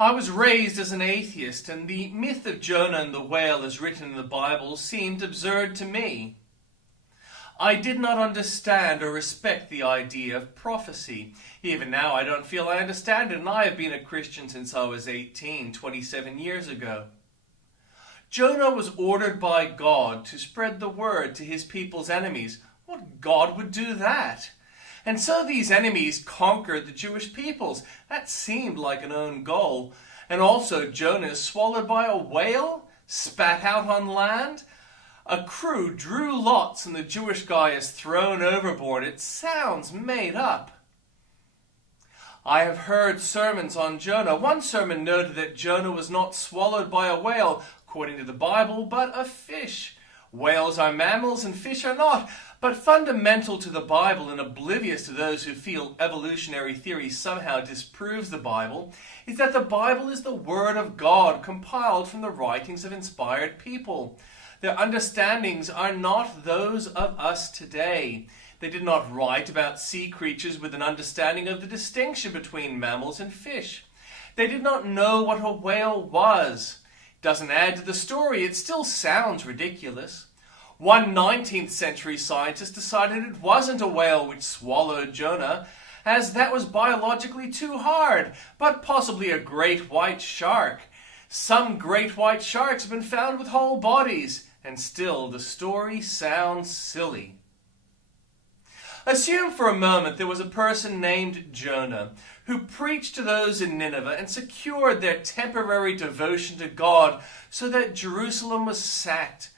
I was raised as an atheist, and the myth of Jonah and the whale as written in the Bible seemed absurd to me. I did not understand or respect the idea of prophecy. Even now I don't feel I understand it, and I have been a Christian since I was 18, 27 years ago. Jonah was ordered by God to spread the word to his people's enemies. What God would do that? And so these enemies conquered the Jewish peoples. That seemed like an own goal. And also Jonah is swallowed by a whale, spat out on land. A crew drew lots and the Jewish guy is thrown overboard. It sounds made up. I have heard sermons on Jonah. One sermon noted that Jonah was not swallowed by a whale, according to the Bible, but a fish. Whales are mammals and fish are not. But fundamental to the Bible and oblivious to those who feel evolutionary theory somehow disproves the Bible is that the Bible is the Word of God compiled from the writings of inspired people. Their understandings are not those of us today. They did not write about sea creatures with an understanding of the distinction between mammals and fish. They did not know what a whale was. It doesn't add to the story. It still sounds ridiculous. One 19th century scientist decided it wasn't a whale which swallowed Jonah, as that was biologically too hard, but possibly a great white shark. Some great white sharks have been found with whole bodies, and still the story sounds silly. Assume for a moment there was a person named Jonah who preached to those in Nineveh and secured their temporary devotion to God so that Jerusalem was sacked.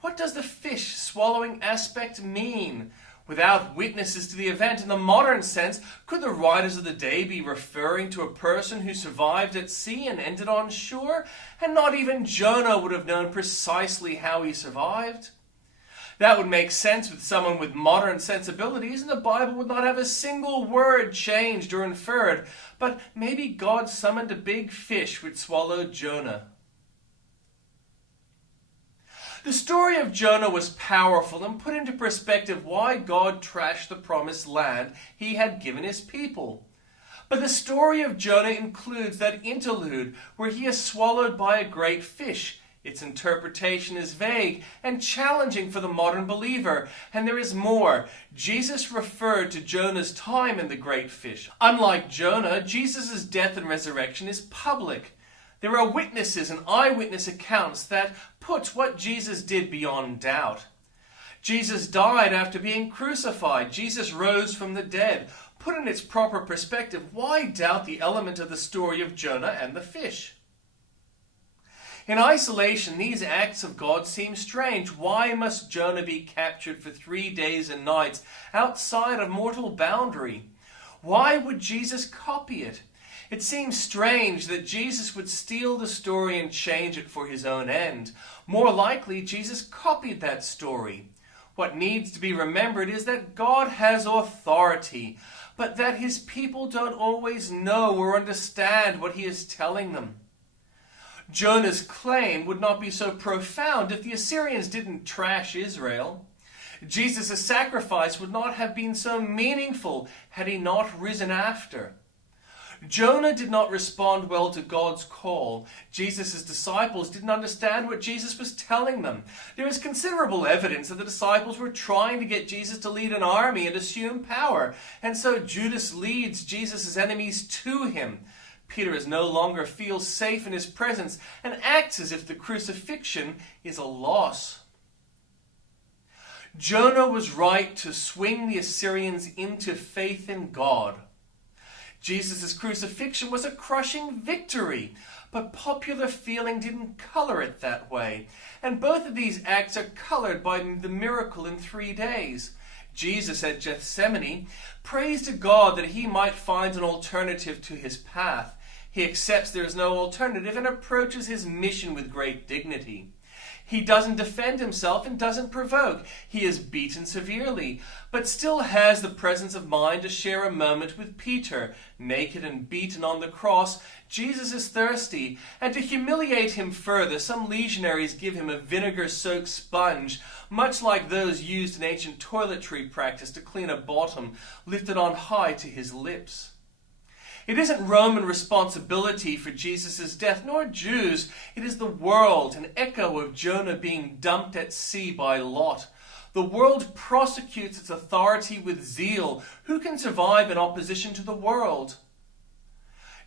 What does the fish swallowing aspect mean? Without witnesses to the event in the modern sense, could the writers of the day be referring to a person who survived at sea and ended on shore? And not even Jonah would have known precisely how he survived. That would make sense with someone with modern sensibilities, and the Bible would not have a single word changed or inferred. But maybe God summoned a big fish which swallowed Jonah. The story of Jonah was powerful and put into perspective why God trashed the promised land he had given his people. But the story of Jonah includes that interlude where he is swallowed by a great fish. Its interpretation is vague and challenging for the modern believer. And there is more. Jesus referred to Jonah's time in the great fish. Unlike Jonah, Jesus' death and resurrection is public. There are witnesses and eyewitness accounts that put what Jesus did beyond doubt. Jesus died after being crucified. Jesus rose from the dead. Put in its proper perspective, why doubt the element of the story of Jonah and the fish? In isolation, these acts of God seem strange. Why must Jonah be captured for 3 days and nights outside of mortal boundary? Why would Jesus copy it? It seems strange that Jesus would steal the story and change it for his own end. More likely, Jesus copied that story. What needs to be remembered is that God has authority, but that his people don't always know or understand what he is telling them. Jonah's claim would not be so profound if the Assyrians didn't trash Israel. Jesus' sacrifice would not have been so meaningful had he not risen after. Jonah did not respond well to God's call. Jesus' disciples didn't understand what Jesus was telling them. There is considerable evidence that the disciples were trying to get Jesus to lead an army and assume power. And so Judas leads Jesus' enemies to him. Peter no longer feels safe in his presence and acts as if the crucifixion is a loss. Jonah was right to swing the Assyrians into faith in God. Jesus' crucifixion was a crushing victory, but popular feeling didn't color it that way. And both of these acts are colored by the miracle in 3 days. Jesus at Gethsemane prays to God that he might find an alternative to his path. He accepts there is no alternative and approaches his mission with great dignity. He doesn't defend himself and doesn't provoke. He is beaten severely, but still has the presence of mind to share a moment with Peter. Naked and beaten on the cross, Jesus is thirsty, and to humiliate him further, some legionaries give him a vinegar-soaked sponge, much like those used in ancient toiletry practice to clean a bottom, lifted on high to his lips. It isn't Roman responsibility for Jesus' death, nor Jews. It is the world, an echo of Jonah being dumped at sea by Lot. The world prosecutes its authority with zeal. Who can survive in opposition to the world?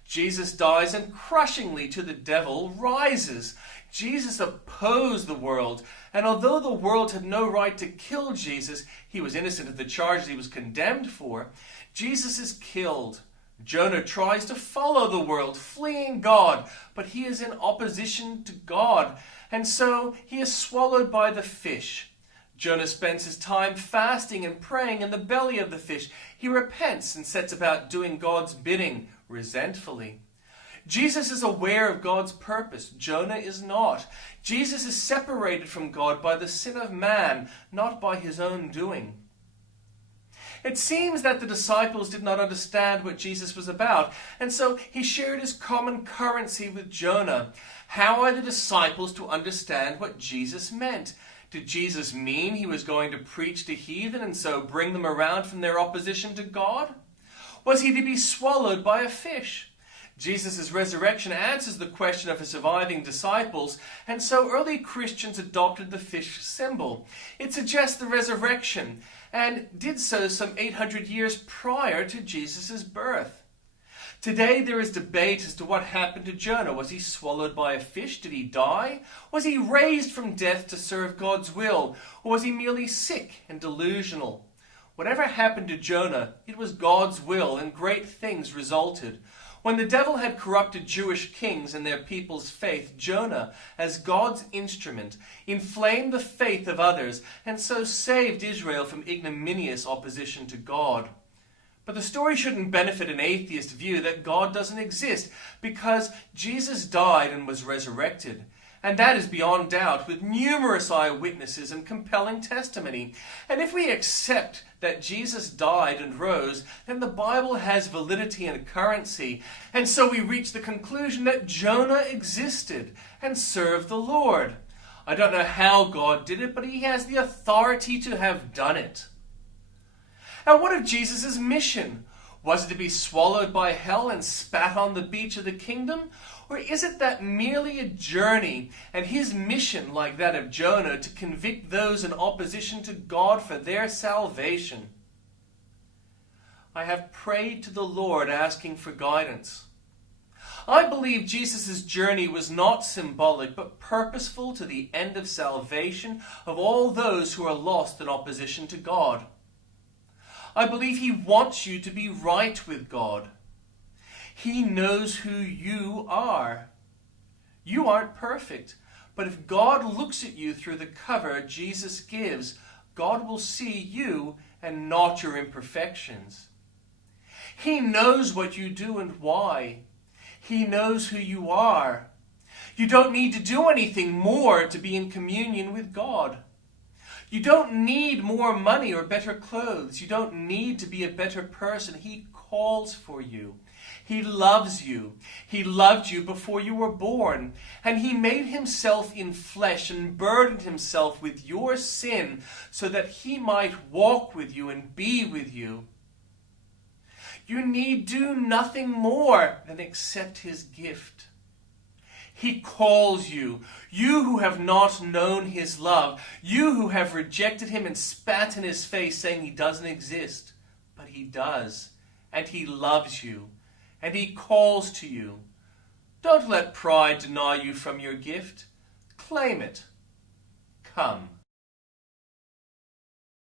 Jesus dies and crushingly to the devil rises. Jesus opposed the world, and although the world had no right to kill Jesus, he was innocent of the charges he was condemned for. Jesus is killed. Jonah tries to follow the world, fleeing God, but he is in opposition to God, and so he is swallowed by the fish. Jonah spends his time fasting and praying in the belly of the fish. He repents and sets about doing God's bidding resentfully. Jesus is aware of God's purpose. Jonah is not. Jesus is separated from God by the sin of man, not by his own doing. It seems that the disciples did not understand what Jesus was about, and so he shared his common currency with Jonah. How are the disciples to understand what Jesus meant? Did Jesus mean he was going to preach to heathen and so bring them around from their opposition to God? Was he to be swallowed by a fish? Jesus' resurrection answers the question of his surviving disciples, and so early Christians adopted the fish symbol. It suggests the resurrection, and did so some 800 years prior to Jesus' birth. Today there is debate as to what happened to Jonah. Was he swallowed by a fish? Did he die? Was he raised from death to serve God's will? Or was he merely sick and delusional? Whatever happened to Jonah, it was God's will, and great things resulted. When the devil had corrupted Jewish kings and their people's faith, Jonah, as God's instrument, inflamed the faith of others, and so saved Israel from ignominious opposition to God. But the story shouldn't benefit an atheist view that God doesn't exist, because Jesus died and was resurrected. And that is beyond doubt, with numerous eyewitnesses and compelling testimony. And if we accept that Jesus died and rose, then the Bible has validity and currency. And so we reach the conclusion that Jonah existed and served the Lord. I don't know how God did it, but he has the authority to have done it. Now, what of Jesus' mission? Was it to be swallowed by hell and spat on the beach of the kingdom? Or is it that merely a journey, and his mission, like that of Jonah, to convict those in opposition to God for their salvation? I have prayed to the Lord asking for guidance. I believe Jesus' journey was not symbolic, but purposeful to the end of salvation of all those who are lost in opposition to God. I believe he wants you to be right with God. He knows who you are. You aren't perfect, but if God looks at you through the cover Jesus gives, God will see you and not your imperfections. He knows what you do and why. He knows who you are. You don't need to do anything more to be in communion with God. You don't need more money or better clothes. You don't need to be a better person. He calls for you. He loves you. He loved you before you were born. And he made himself in flesh and burdened himself with your sin so that he might walk with you and be with you. You need do nothing more than accept his gift. He calls you, you who have not known his love, you who have rejected him and spat in his face saying he doesn't exist. But he does, and he loves you, and he calls to you. Don't let pride deny you from your gift. Claim it. Come.